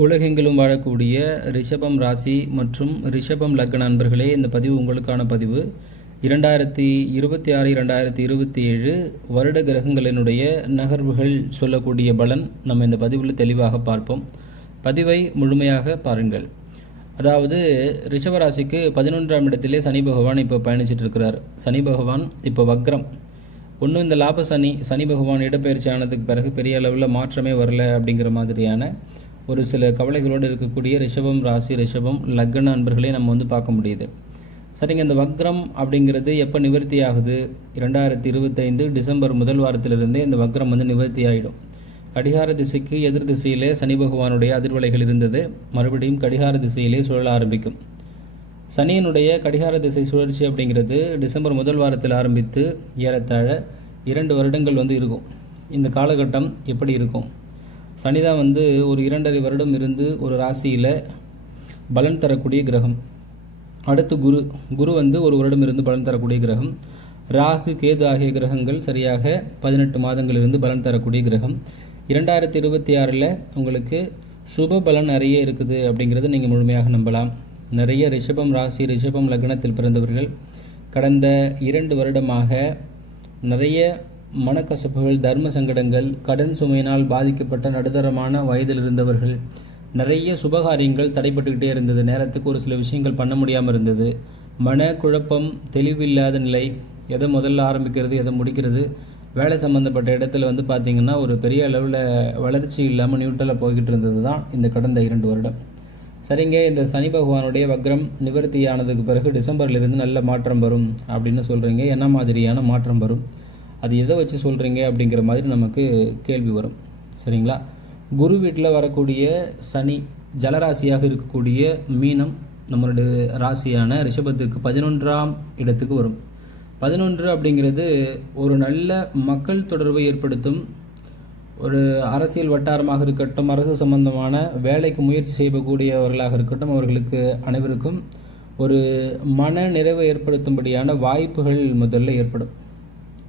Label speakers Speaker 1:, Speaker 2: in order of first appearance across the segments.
Speaker 1: உலகெங்கிலும் வாழக்கூடிய ரிஷபம் ராசி மற்றும் ரிஷபம் லக்ன நண்பர்களே இந்த பதிவு உங்களுக்கான பதிவு. இரண்டாயிரத்தி இருபத்தி ஆறு இரண்டாயிரத்தி இருபத்தி ஏழு வருட கிரகங்களினுடைய நகர்வுகள் சொல்லக்கூடிய பலன் நம்ம இந்த பதிவில் தெளிவாக பார்ப்போம். பதிவை முழுமையாக பாருங்கள். அதாவது ரிஷபராசிக்கு பதினொன்றாம் இடத்திலே சனி பகவான் இப்போ பயணிச்சிட்டு இருக்கிறார். சனி பகவான் இப்போ வக்ரம். ஒன்றும் இந்த லாப சனி சனி பகவான் இடப்பெயர்ச்சி ஆனதுக்கு பிறகு பெரிய அளவில் மாற்றமே வரல அப்படிங்கிற மாதிரியான ஒரு சில கவலைகளோடு இருக்கக்கூடிய ரிஷபம் ராசி ரிஷபம் லக்ன அன்பர்களே நம்ம வந்து பார்க்க முடியுது. சரிங்க இந்த வக்ரம் அப்படிங்கிறது எப்போ நிவர்த்தி ஆகுது? இரண்டாயிரத்தி இருபத்தைந்து டிசம்பர் முதல் வாரத்திலிருந்தே இந்த வக்ரம் வந்து நிவர்த்தி ஆகிடும் கடிகார திசைக்கு எதிர் திசையிலே சனி பகவானுடைய அதிர்வலைகள் இருந்தது. மறுபடியும் கடிகார திசையிலே சுழல ஆரம்பிக்கும். சனியினுடைய கடிகார திசை சுழற்சி அப்படிங்கிறது டிசம்பர் முதல் வாரத்தில் ஆரம்பித்து ஏறத்தாழ இரண்டு வருடங்கள் வந்து இருக்கும். இந்த காலகட்டம் எப்படி இருக்கும்? சனிதான் வந்து ஒரு இரண்டரை வருடம் இருந்து ஒரு ராசியில் பலன் தரக்கூடிய கிரகம். அடுத்து குரு. குரு வந்து ஒரு வருடம் இருந்து பலன் தரக்கூடிய கிரகம். ராகு கேது ஆகிய கிரகங்கள் சரியாக பதினெட்டு மாதங்கள் இருந்து பலன் தரக்கூடிய கிரகம். இரண்டாயிரத்தி இருபத்தி ஆறில் உங்களுக்கு சுப பலன் நிறைய இருக்குது அப்படிங்கிறத நீங்கள் முழுமையாக நம்பலாம். நிறைய ரிஷபம் ராசி ரிஷபம் லக்னத்தில் பிறந்தவர்கள் கடந்த இரண்டு வருடமாக நிறைய மனக்கசப்புகள் தர்ம சங்கடங்கள் கடன் சுமையினால் பாதிக்கப்பட்ட நடுத்தரமான வயதில் இருந்தவர்கள். நிறைய சுபகாரியங்கள் தடைப்பட்டுக்கிட்டே இருந்தது. நேரத்துக்கு ஒரு சில விஷயங்கள் பண்ண முடியாமல் இருந்தது. மன குழப்பம் தெளிவில்லாத நிலை எதை முதல்ல ஆரம்பிக்கிறது எதை முடிக்கிறது வேலை சம்மந்தப்பட்ட இடத்துல வந்து பார்த்திங்கன்னா ஒரு பெரிய அளவில் வளர்ச்சி இல்லாமல் நியூட்ரலாக போய்கிட்டு இருந்தது தான் இந்த கடந்த இரண்டு வருடம். சரிங்க இந்த சனி பகவானுடைய வக்ரம் நிவர்த்தி ஆனதுக்கு பிறகு டிசம்பர்லேருந்து நல்ல மாற்றம் வரும் அப்படின்னு சொல்கிறீங்க என்ன மாதிரியான மாற்றம் வரும்? அது எதை வச்சு சொல்கிறீங்க அப்படிங்கிற மாதிரி நமக்கு கேள்வி வரும். சரிங்களா? குரு வீட்டில் வரக்கூடிய சனி ஜலராசியாக இருக்கக்கூடிய மீனம் நம்மளுடைய ராசியான ரிஷபத்துக்கு பதினொன்றாம் இடத்துக்கு வரும். பதினொன்று அப்படிங்கிறது ஒரு நல்ல மக்கள் தொடர்பை ஏற்படுத்தும் ஒரு அரசியல் வட்டாரமாக இருக்கட்டும் அரசு சம்பந்தமான வேலைக்கு முயற்சி செய்யக்கூடியவர்களாக இருக்கட்டும் அவர்களுக்கு அனைவருக்கும் ஒரு மன நிறைவை ஏற்படுத்தும்படியான வாய்ப்புகள் முதல்ல ஏற்படும்.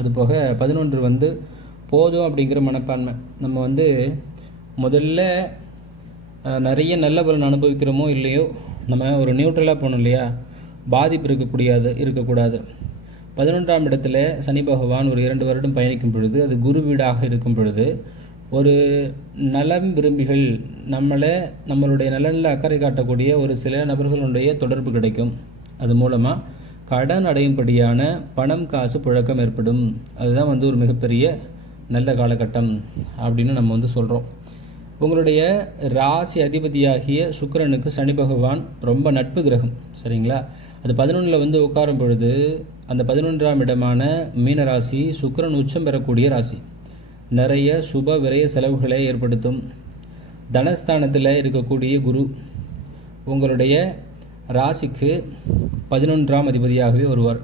Speaker 1: அதுபோக பதினொன்று வந்து போதும் அப்படிங்கிற மனப்பான்மை. நம்ம வந்து முதல்ல நிறைய நல்ல பலன் அனுபவிக்கிறோமோ இல்லையோ நம்ம ஒரு நியூட்ரலாக போகணும் இல்லையா? பாதிப்பு இருக்கக்கூடியது இருக்கக்கூடாது. பதினொன்றாம் இடத்துல சனி பகவான் ஒரு இரண்டு வருடம் பயணிக்கும் பொழுது அது குரு வீடாக இருக்கும் பொழுது ஒரு நலம் விரும்பிகள் நம்மளை நம்மளுடைய நலனில் அக்கறை காட்டக்கூடிய ஒரு சில நபர்களுடைய தொடர்பு கிடைக்கும். அது மூலமாக கடன் அடையும்படியான பணம் காசு புழக்கம் ஏற்படும். அதுதான் வந்து ஒரு மிகப்பெரிய நல்ல காலகட்டம் அப்படின்னு நம்ம வந்து சொல்கிறோம் உங்களுடைய ராசி அதிபதியாகிய சுக்கிரனுக்கு சனி பகவான் ரொம்ப நட்பு கிரகம் சரிங்களா? அது பதினொன்றில் வந்து உட்காரும் பொழுது அந்த பதினொன்றாம் இடமான மீன ராசி சுக்கரன் உச்சம் பெறக்கூடிய ராசி. நிறைய சுப விரய செலவுகளை ஏற்படுத்தும். தனஸ்தானத்தில் இருக்கக்கூடிய குரு உங்களுடைய ராசிக்கு பதினொன்றாம் அதிபதியாகவே வருவார்.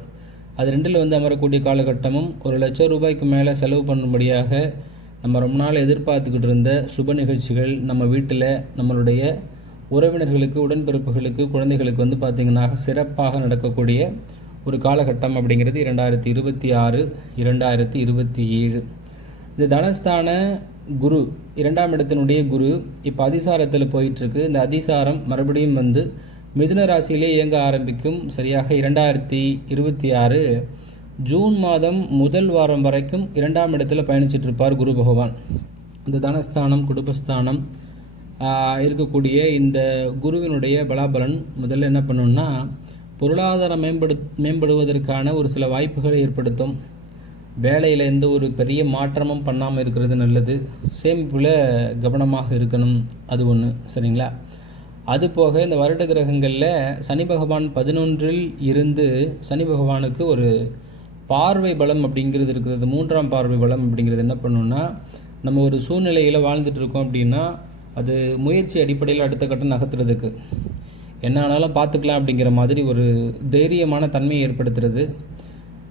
Speaker 1: அது ரெண்டில் வந்து அமரக்கூடிய காலகட்டமும் ஒரு லட்சம் ரூபாய்க்கு மேலே செலவு பண்ணும்படியாக நம்ம ரொம்ப நாள் எதிர்பார்த்துக்கிட்டு இருந்த சுப நிகழ்ச்சிகள் நம்ம வீட்டில் நம்மளுடைய உறவினர்களுக்கு உடன்பிறப்புகளுக்கு குழந்தைகளுக்கு வந்து பார்த்திங்கன்னா சிறப்பாக நடக்கக்கூடிய ஒரு காலகட்டம் அப்படிங்கிறது இரண்டாயிரத்தி இருபத்தி ஆறு இரண்டாயிரத்தி இருபத்தி ஏழு. இந்த தனஸ்தான குரு இரண்டாம் இடத்தினுடைய குரு இப்போ அதிசாரத்தில் போயிட்டுருக்கு இந்த அதிசாரம் மறுபடியும் வந்து மிதுன ராசியிலே இயங்க ஆரம்பிக்கும். சரியாக இரண்டாயிரத்தி இருபத்தி ஆறு ஜூன் மாதம் முதல் வாரம் வரைக்கும் இரண்டாம் இடத்துல பயணிச்சிட்டு இருப்பார் குரு பகவான். இந்த தனஸ்தானம் குடும்பஸ்தானம் இருக்கக்கூடிய இந்த குருவினுடைய பலாபலன் முதல்ல என்ன பண்ணணும்னா பொருளாதாரம் மேம்படு மேம்படுவதற்கான ஒரு சில வாய்ப்புகளை ஏற்படுத்தும். வேலையில் எந்த ஒரு பெரிய மாற்றமும் பண்ணாமல் இருக்கிறது நல்லது. சேமிப்பில் கவனமாக இருக்கணும். அது ஒன்று சரிங்களா? அது போக இந்த வருட கிரகங்களில் சனி பகவான் பதினொன்றில் இருந்து சனி பகவானுக்கு ஒரு பார்வை பலம் அப்படிங்கிறது இருக்கிறது மூன்றாம் பார்வை பலம் அப்படிங்கிறது என்ன பண்ணுன்னா நம்ம ஒரு சூழ்நிலையில் வாழ்ந்துட்டு இருக்கோம் அப்படின்னா அது முயற்சி அடிப்படையில் அடுத்த கட்டம் நகர்த்துறதுக்கு. என்ன ஆனாலும் பார்த்துக்கலாம் அப்படிங்கிற மாதிரி ஒரு தைரியமான தன்மையை ஏற்படுத்துறது.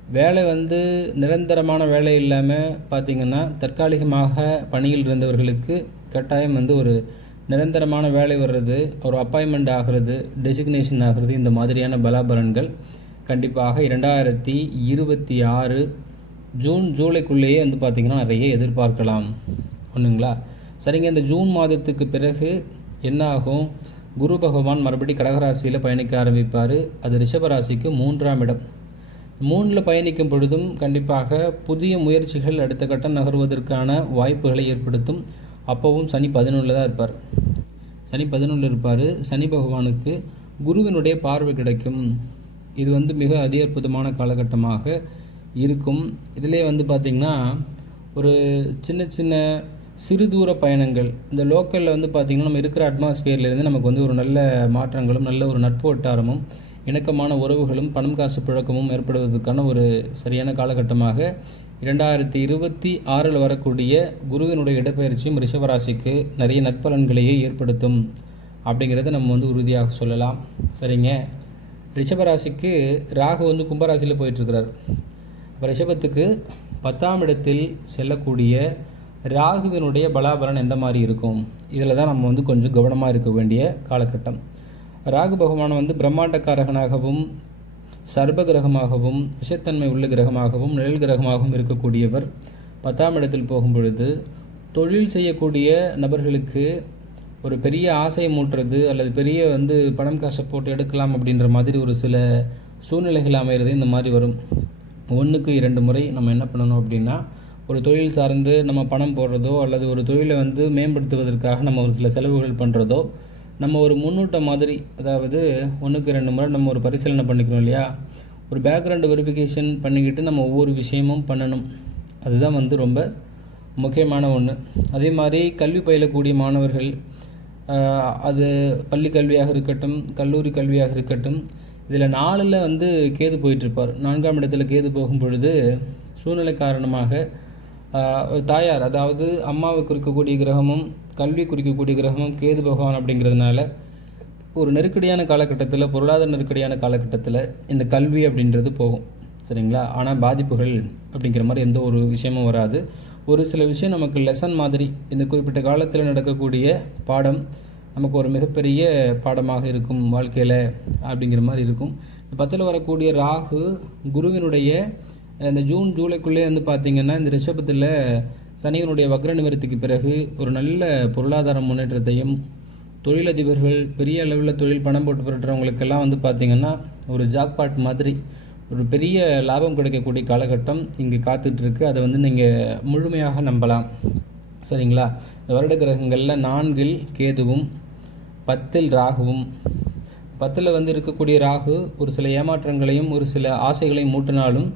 Speaker 1: வேலை வந்து நிரந்தரமான வேலை இல்லாமல் பார்த்தீங்கன்னா தற்காலிகமாக பணியில் இருந்தவர்களுக்கு கட்டாயம் வந்து ஒரு நிரந்தரமான வேலை வர்றது ஒரு அப்பாயின்மெண்ட் ஆகிறது டெசிக்னேஷன் ஆகிறது இந்த மாதிரியான பலாபலன்கள் கண்டிப்பாக இரண்டாயிரத்தி இருபத்தி ஆறு ஜூன் ஜூலைக்குள்ளேயே வந்து பார்த்திங்கன்னா நிறைய எதிர்பார்க்கலாம். ஒன்றுங்களா சரிங்க இந்த ஜூன் மாதத்துக்கு பிறகு என்ன ஆகும் குரு பகவான் மறுபடி கடகராசியில் பயணிக்க ஆரம்பிப்பார். அது ரிஷபராசிக்கு மூன்றாம் இடம். மூணில் பயணிக்கும் பொழுதும் கண்டிப்பாக புதிய முயற்சிகள் அடுத்த கட்டம் நகர்வதற்கான வாய்ப்புகளை ஏற்படுத்தும். அப்போவும் சனி பதினொன்றில் தான் இருப்பார். சனி பதினொன்றில் இருப்பார். சனி பகவானுக்கு குருவினுடைய பார்வை கிடைக்கும். இது வந்து மிக அதி அற்புதமான காலகட்டமாக இருக்கும். இதிலே வந்து பார்த்திங்கன்னா ஒரு சின்ன சின்ன சிறு தூர பயணங்கள். இந்த லோக்கலில் வந்து பார்த்திங்கன்னா நம்ம இருக்கிற அட்மாஸ்பியர்லேருந்து நமக்கு வந்து ஒரு நல்ல மாற்றங்களும் நல்ல ஒரு நட்பு வட்டாரமும் இணக்கமான உறவுகளும் பணம் காசு புழக்கமும் ஏற்படுவதற்கான ஒரு சரியான காலகட்டமாக இரண்டாயிரத்தி இருபத்தி ஆறில் வரக்கூடிய குருவினுடைய இடப்பெயர்ச்சியும் ரிஷபராசிக்கு நிறைய நற்பலன்களையே ஏற்படுத்தும் அப்படிங்கிறத நம்ம வந்து உறுதியாக சொல்லலாம். சரிங்க. ரிஷபராசிக்கு ராகு வந்து கும்பராசியில் போயிட்டுருக்கிறார். இப்போ ரிஷபத்துக்கு பத்தாம் இடத்தில் செல்லக்கூடிய ராகுவினுடைய பலாபலன் எந்த மாதிரி இருக்கும்? இதில் தான் நம்ம வந்து கொஞ்சம் கவனமாக இருக்க வேண்டிய காலகட்டம். ராகு பகவான் வந்து பிரம்மாண்டக்காரகனாகவும் சர்ப கிரகமாகவும் விஷத்தன்மை உள்ள கிரகமாகவும் நிழல் கிரகமாகவும் இருக்கக்கூடியவர் பத்தாம் இடத்தில் போகும் பொழுது தொழில் செய்யக்கூடிய நபர்களுக்கு ஒரு பெரிய ஆசையை மூட்டுறது அல்லது பெரிய வந்து பணம் காசை போட்டு எடுக்கலாம் அப்படின்ற மாதிரி ஒரு சில சூழ்நிலைகள் அமைகிறது இந்த மாதிரி வரும். ஒன்றுக்கு இரண்டு முறை நம்ம என்ன பண்ணணும் அப்படின்னா ஒரு தொழில் சார்ந்து நம்ம பணம் போடுறதோ அல்லது ஒரு தொழிலை வந்து மேம்படுத்துவதற்காக நம்ம ஒரு சில செலவுகள் பண்ணுறதோ நம்ம ஒரு முன்னூட்டம் மாதிரி அதாவது ஒன்றுக்கு ரெண்டு முறை நம்ம ஒரு பரிசீலனை பண்ணிக்கணும் இல்லையா? ஒரு பேக்ரவுண்டு வெரிஃபிகேஷன் பண்ணிக்கிட்டு நம்ம ஒவ்வொரு விஷயமும் பண்ணணும். அதுதான் வந்து ரொம்ப முக்கியமான ஒன்று அதே மாதிரி கல்வி பயிலக்கூடிய மாணவர்கள் அது பள்ளி கல்வியாக இருக்கட்டும் கல்லூரி கல்வியாக இருக்கட்டும் இதில் நாலில் வந்து கேது போயிட்டுருப்பார். நான்காம் இடத்துல கேது போகும் பொழுது சூழ்நிலை காரணமாக தாயார் அதாவது அம்மாவை குறிக்கக்கூடிய கிரகமும் கல்வி குறிக்கக்கூடிய கிரகமும் கேது பகவான் அப்படிங்கிறதுனால ஒரு நெருக்கடியான காலகட்டத்தில் பொருளாதார நெருக்கடியான காலகட்டத்தில் இந்த கல்வி அப்படின்றது போகும். சரிங்களா? ஆனால் பாதிப்புகள் அப்படிங்கிற மாதிரி எந்த ஒரு விஷயமும் வராது. ஒரு சில விஷயம் நமக்கு லெசன் மாதிரி இந்த குறிப்பிட்ட காலத்தில் நடக்கக்கூடிய பாடம் நமக்கு ஒரு மிகப்பெரிய பாடமாக இருக்கும் வாழ்க்கையில் அப்படிங்கிற மாதிரி இருக்கும். பத்தில் வரக்கூடிய ராகு குருவினுடைய இந்த ஜூன் ஜூலைக்குள்ளே வந்து பார்த்திங்கன்னா இந்த ரிஷபத்தில் சனியனுடைய வக்ர நிவர்த்திக்கு பிறகு ஒரு நல்ல பொருளாதார முன்னேற்றத்தையும் தொழிலதிபர்கள் பெரிய அளவில் தொழில் பணம் போட்டு புரட்டுறவங்களுக்கெல்லாம் வந்து பார்த்திங்கன்னா ஒரு ஜாக்பாட் மாதிரி ஒரு பெரிய லாபம் கிடைக்கக்கூடிய காலகட்டம் இங்கே காத்துட்ருக்கு. அதை வந்து நீங்கள் முழுமையாக நம்பலாம். சரிங்களா? இந்த வருட கிரகங்களில் நான்கில் கேதுவும் பத்தில் ராகுவும். பத்தில் வந்து இருக்கக்கூடிய ராகு ஒரு சில ஏமாற்றங்களையும் ஒரு சில ஆசைகளையும் மூட்டினாலும்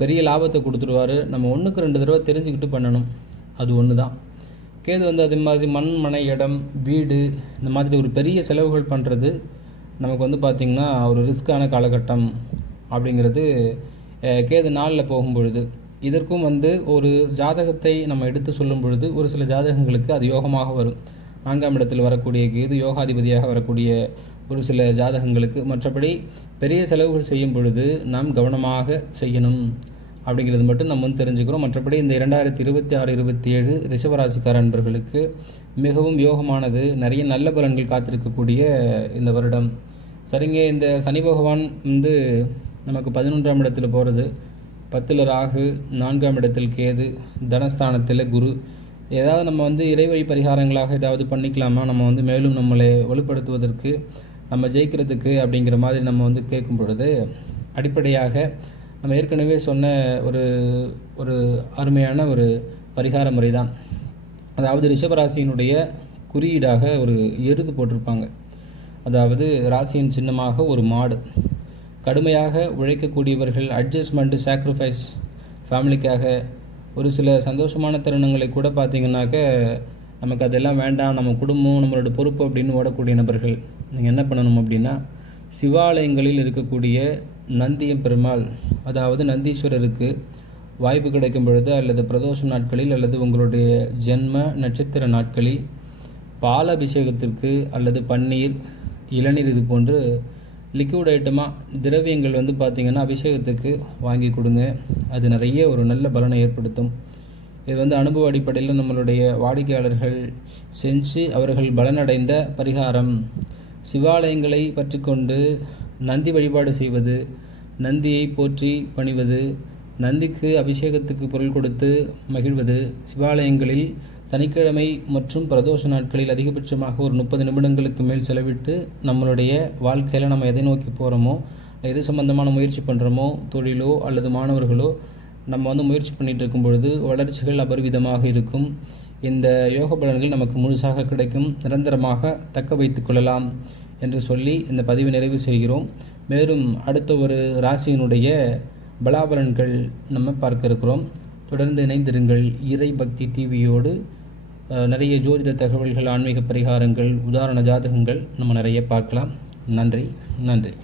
Speaker 1: பெரிய லாபத்தை கொடுத்துருவாரு. நம்ம ஒன்றுக்கு ரெண்டு தடவை தெரிஞ்சுக்கிட்டு பண்ணணும். அது ஒன்று தான் கேது வந்து அது மாதிரி மண் மனை இடம் வீடு இந்த மாதிரி ஒரு பெரிய செலவுகள் பண்ணுறது நமக்கு வந்து பார்த்திங்கன்னா ஒரு ரிஸ்க்கான காலகட்டம் அப்படிங்கிறது கேது நாளில் போகும்பொழுது. இதற்கும் வந்து ஒரு ஜாதகத்தை நம்ம எடுத்து சொல்லும் பொழுது ஒரு சில ஜாதகங்களுக்கு அது யோகமாக வரும். நான்காம் இடத்தில் வரக்கூடிய கேது யோகாதிபதியாக வரக்கூடிய ஒரு சில ஜாதகங்களுக்கு மற்றபடி பெரிய செலவுகள் செய்யும் பொழுது நாம் கவனமாக செய்யணும். அப்படிங்கிறது மட்டும் நம்ம வந்து தெரிஞ்சுக்கிறோம். மற்றபடி இந்த இரண்டாயிரத்தி இருபத்தி ஆறு இருபத்தி ஏழு ரிஷபராசிக்கார அன்பர்களுக்கு மிகவும் யோகமானது. நிறைய நல்ல பலன்கள் காத்திருக்கக்கூடிய இந்த வருடம். சரிங்க இந்த சனி பகவான் வந்து நமக்கு பதினொன்றாம் இடத்தில் போகிறது பத்தில் ராகு நான்காம் இடத்தில் கேது தனஸ்தானத்தில் குரு. ஏதாவது நம்ம வந்து இறைவழி பரிகாரங்களாக ஏதாவது பண்ணிக்கலாமா? நம்ம வந்து மேலும் நம்மளை வலுப்படுத்துவதற்கு நம்ம ஜெயிக்கிறதுக்கு அப்படிங்கிற மாதிரி நம்ம வந்து கேட்கும் பொழுது அடிப்படையாக நம்ம ஏற்கனவே சொன்ன ஒரு ஒரு அருமையான ஒரு பரிகார முறை தான் அதாவது ரிஷபராசியினுடைய குறியீடாக ஒரு எருது போட்டிருப்பாங்க. அதாவது ராசியின் சின்னமாக ஒரு மாடு. கடுமையாக உழைக்கக்கூடியவர்கள் அட்ஜஸ்ட்மெண்ட்டு சாக்ரிஃபைஸ் ஃபேமிலிக்காக ஒரு சில சந்தோஷமான தருணங்களை கூட பார்த்திங்கனாக்க நமக்கு அதெல்லாம் வேண்டாம் நம்ம குடும்பம் நம்மளோட பொறுப்பு அப்படின்னு ஓடக்கூடிய நபர்கள். நீங்கள் என்ன பண்ணணும் அப்படின்னா சிவாலயங்களில் இருக்கக்கூடிய நந்தியம் பெருமாள் அதாவது நந்தீஸ்வரருக்கு வாய்ப்பு கிடைக்கும் பொழுது அல்லது பிரதோஷ நாட்களில் அல்லது உங்களுடைய ஜென்ம நட்சத்திர நாட்களில் பால் அபிஷேகத்திற்கு அல்லது பன்னீர் இளநீர் இது போன்று லிக்விட் ஐட்டமாக திரவியங்கள் வந்து பார்த்திங்கன்னா அபிஷேகத்துக்கு வாங்கி கொடுங்க. அது நிறைய ஒரு நல்ல பலனை ஏற்படுத்தும். இது வந்து அனுபவ அடிப்படையில் நம்மளுடைய வாடிக்கையாளர்கள் செஞ்சு அவர்கள் பலனடைந்த பரிகாரம். சிவாலயங்களை பற்றி கொண்டு நந்தி வழிபாடு செய்வது நந்தியை போற்றி பணிவது நந்திக்கு அபிஷேகத்துக்கு பொருள் கொடுத்து மகிழ்வது சிவாலயங்களில் சனிக்கிழமை மற்றும் பிரதோஷ நாட்களில் அதிகபட்சமாக ஒரு முப்பது நிமிடங்களுக்கு மேல் செலவிட்டு நம்மளுடைய வாழ்க்கையில் நம்ம எதை நோக்கி போகிறோமோ எது சம்பந்தமான முயற்சி பண்ணுறோமோ தொழிலோ அல்லது மாணவர்களோ நம்ம வந்து முயற்சி பண்ணிகிட்டு இருக்கும் பொழுது வளர்ச்சிகள் அபரிவிதமாக இருக்கும். இந்த யோக பலன்கள் நமக்கு முழுசாக கிடைக்கும். நிரந்தரமாக தக்க வைத்து கொள்ளலாம் என்று சொல்லி இந்த பதிவை நிறைவு செய்கிறோம். மேலும் அடுத்த ஒரு ராசியினுடைய பலாபலன்கள் நம்ம பார்க்க இருக்கிறோம். தொடர்ந்து இணைந்திருங்கள். இறை பக்தி டிவியோடு நிறைய ஜோதிட தகவல்கள் ஆன்மீக பரிகாரங்கள் உதாரண ஜாதகங்கள் நம்ம நிறைய பார்க்கலாம். நன்றி நன்றி.